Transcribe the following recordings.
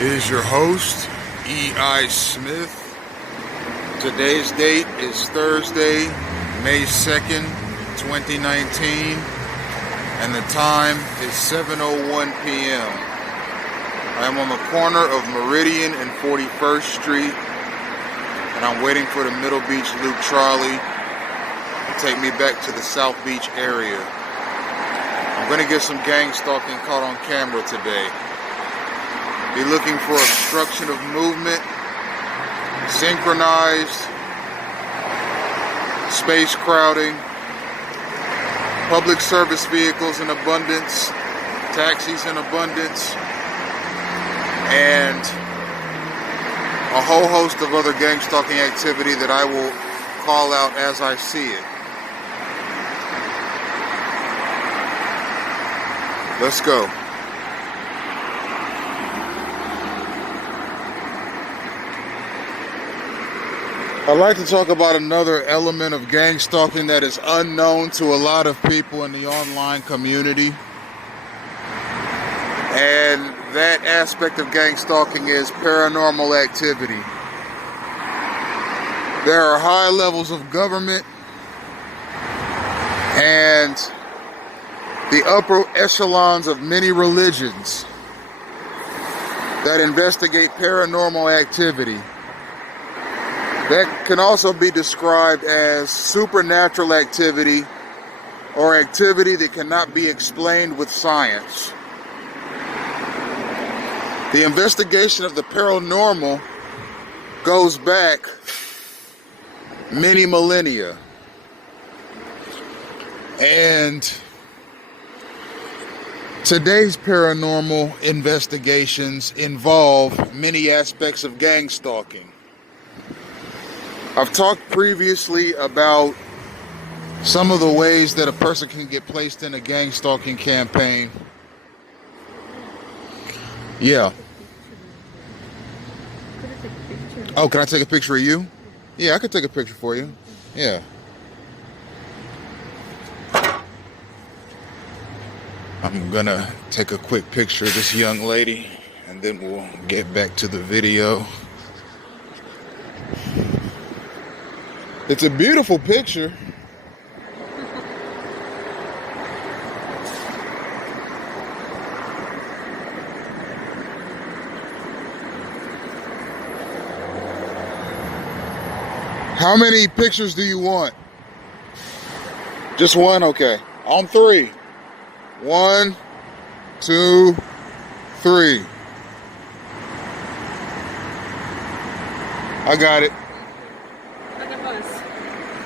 is your host, E.I. Smith. Today's date is Thursday, May 2nd, 2019, and the time is 7:01 p.m. I am on the corner of Meridian and 41st Street, and I'm waiting for the Middle Beach Loop trolley to take me back to the South Beach area. I'm going to get some gang stalking caught on camera today. Be looking for obstruction of movement, synchronized, space crowding, public service vehicles in abundance, taxis in abundance, and a whole host of other gang stalking activity that I will call out as I see it. Let's go. I'd like to talk about another element of gang stalking that is unknown to a lot of people in the online community. And that aspect of gang stalking is paranormal activity. There are high levels of government and the upper echelons of many religions that investigate paranormal activity. That can also be described as supernatural activity or activity that cannot be explained with science. The investigation of the paranormal goes back many millennia. And today's paranormal investigations involve many aspects of gang stalking. I've talked previously about some of the ways that a person can get placed in a gang stalking campaign. Yeah. Oh, can I take a picture of you? Yeah, I could take a picture for you. Yeah. I'm gonna take a quick picture of this young lady and then we'll get back to the video. It's a beautiful picture. How many pictures do you want? Just one? Okay. On three. 1, 2, 3. I got it.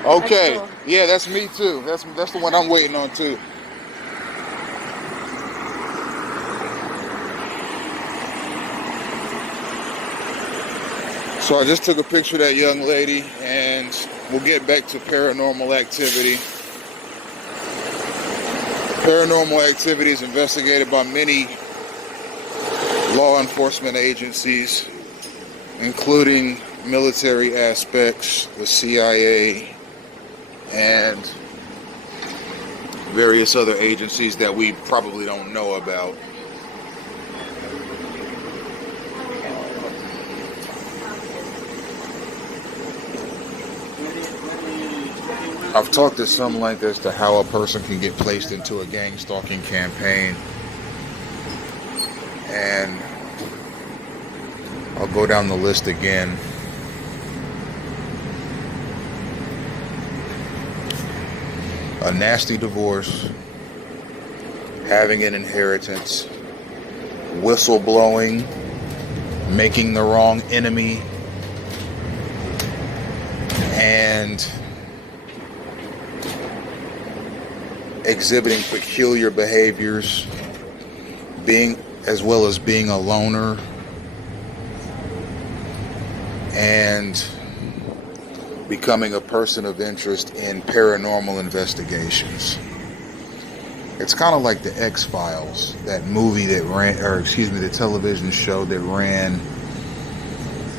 Okay. Yeah, that's me too. That's the one I'm waiting on too. So I just took a picture of that young lady and we'll get back to paranormal activity. Paranormal activity is investigated by many law enforcement agencies, including military aspects, the CIA, and various other agencies that we probably don't know about. I've talked at some length as to how a person can get placed into a gang stalking campaign, and I'll go down the list again. A nasty divorce, having an inheritance, whistleblowing, making the wrong enemy, and exhibiting peculiar behaviors, as well as being a loner, and becoming a person of interest in paranormal investigations. It's kind of like the X-Files, that movie that ran, the television show that ran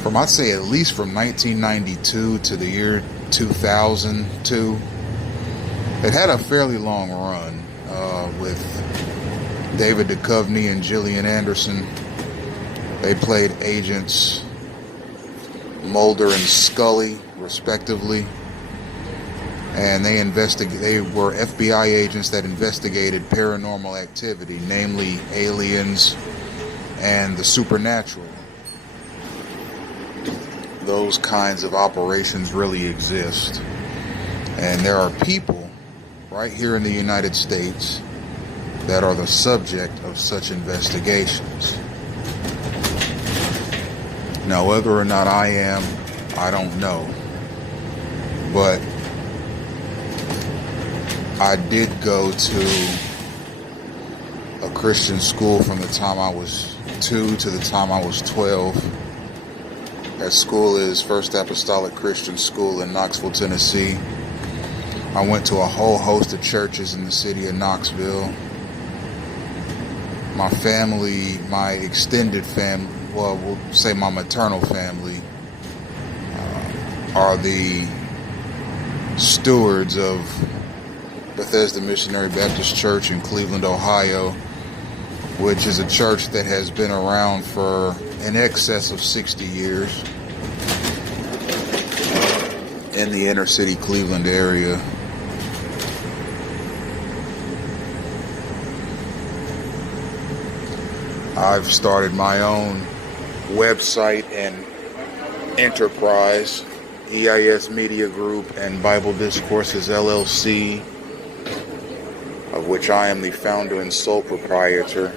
from, I'd say, at least from 1992 to the year 2002. It had a fairly long run with David Duchovny and Gillian Anderson. They played agents Mulder and Scully, respectively. And they were FBI agents that investigated paranormal activity, namely aliens and the supernatural. Those kinds of operations really exist. And there are people right here in the United States that are the subject of such investigations. Now, whether or not I am, I don't know. But I did go to a Christian school from the time I was 2 to the time I was 12. That school is First Apostolic Christian School in Knoxville, Tennessee. I went to a whole host of churches in the city of Knoxville. My family, my extended family, well, we'll say my maternal family, are the stewards of Bethesda Missionary Baptist Church in Cleveland, Ohio, which is a church that has been around for in excess of 60 years in the inner city Cleveland area. I've started my own website and enterprise, EIS Media Group and Bible Discourses LLC, of which I am the founder and sole proprietor.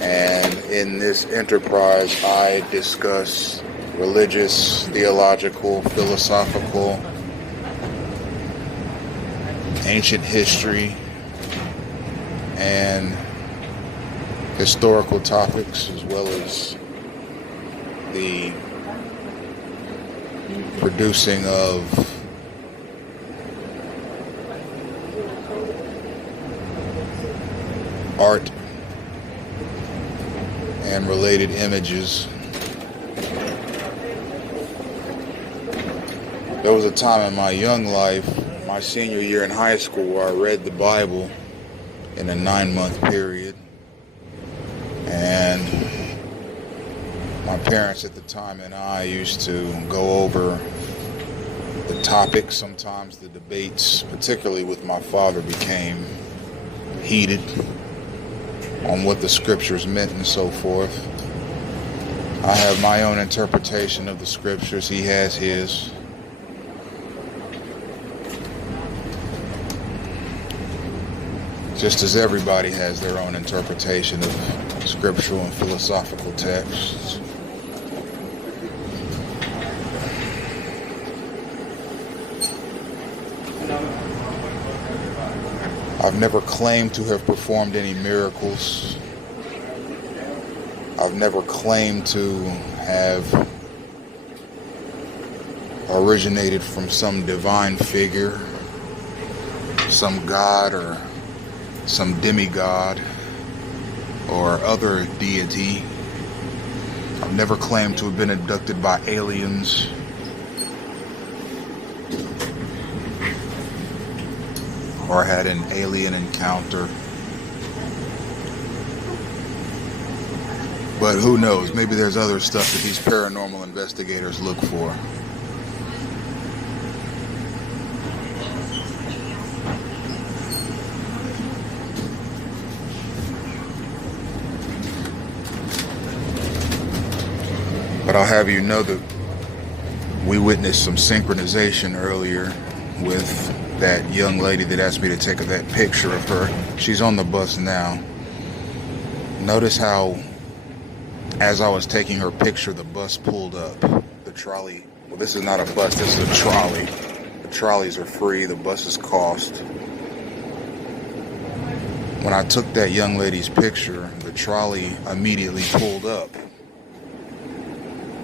And in this enterprise, I discuss religious, theological, philosophical, ancient history, and historical topics, as well as the producing of art and related images. There was a time in my young life, my senior year in high school, where I read the Bible in a 9-month period. And my parents at the time and I used to go over the topics. Sometimes the debates, particularly with my father, became heated on what the scriptures meant and so forth. I have my own interpretation of the scriptures. He has his. Just as everybody has their own interpretation of scriptural and philosophical texts. I've never claimed to have performed any miracles. I've never claimed to have originated from some divine figure, some god or some demigod or other deity. I've never claimed to have been abducted by aliens. Or had an alien encounter. But who knows? Maybe there's other stuff that these paranormal investigators look for. But I'll have you know that we witnessed some synchronization earlier with that young lady that asked me to take that picture of her. She's on the bus now. Notice how, as I was taking her picture, the bus pulled up. The trolley, well, this is not a bus, this is a trolley. The trolleys are free, the buses cost. When I took that young lady's picture, the trolley immediately pulled up.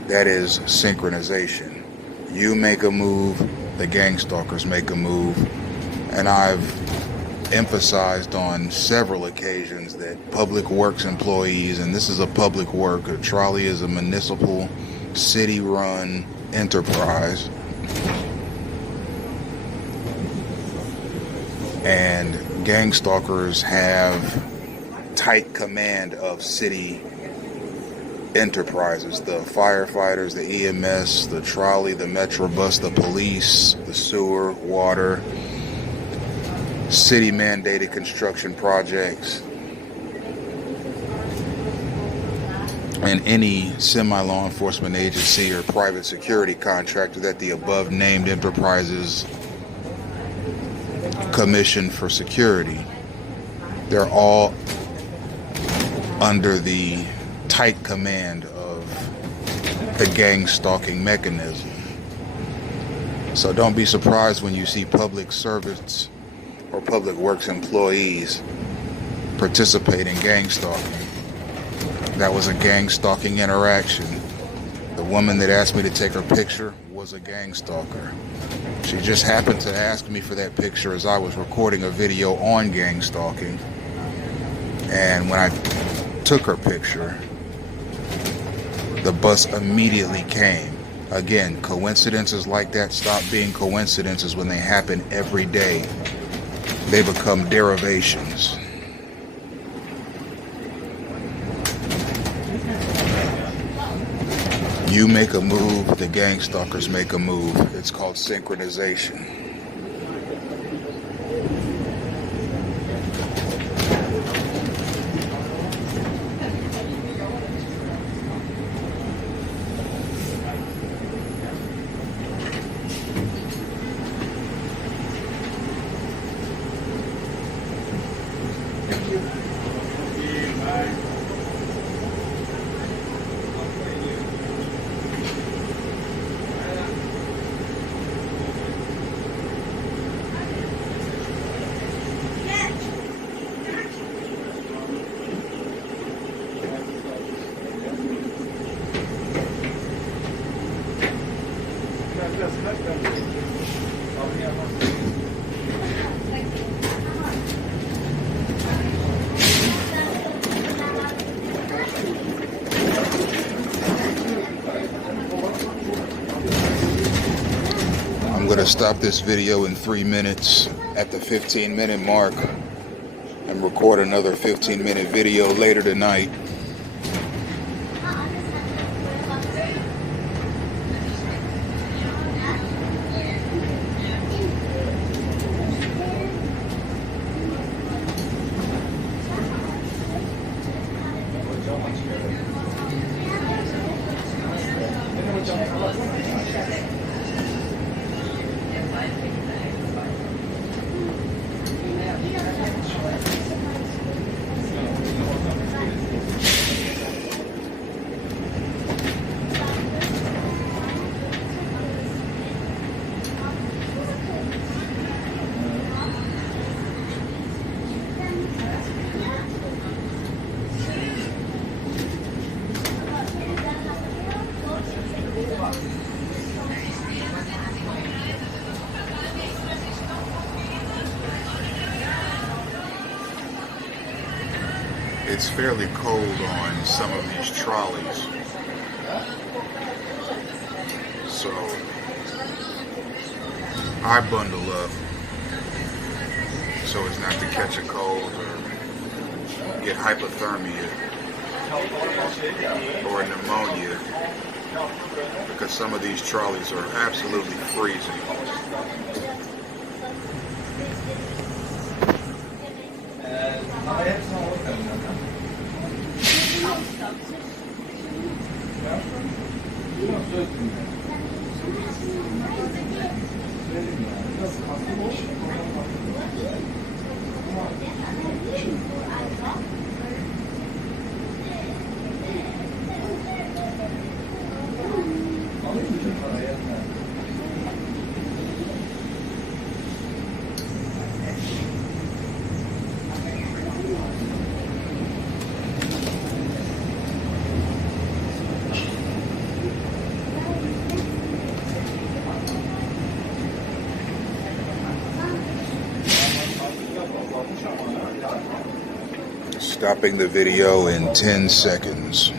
That is synchronization. You make a move, the gang stalkers make a move. And I've emphasized on several occasions that public works employees, and this is a public work, a trolley is a municipal, city-run enterprise. And gang stalkers have tight command of city enterprises, the firefighters, the EMS, the trolley, the metrobus, the police, the sewer, water, city mandated construction projects, and any semi-law enforcement agency or private security contractor that the above named enterprises commission for security. They're all under the tight command of the gang-stalking mechanism. So don't be surprised when you see public servants or public works employees participate in gang-stalking. That was a gang-stalking interaction. The woman that asked me to take her picture was a gang stalker. She just happened to ask me for that picture as I was recording a video on gang stalking. And when I took her picture, the bus immediately came. Again, coincidences like that stop being coincidences when they happen every day. They become derivations. You make a move, the gang stalkers make a move. It's called synchronization. I'm going to stop this video in 3 minutes at the 15-minute mark and record another 15-minute video later tonight. It's fairly cold on some of these trolleys, so I bundle up so as not to catch a cold or get hypothermia or pneumonia, because some of these trolleys are absolutely freezing. Stopping the video in 10 seconds.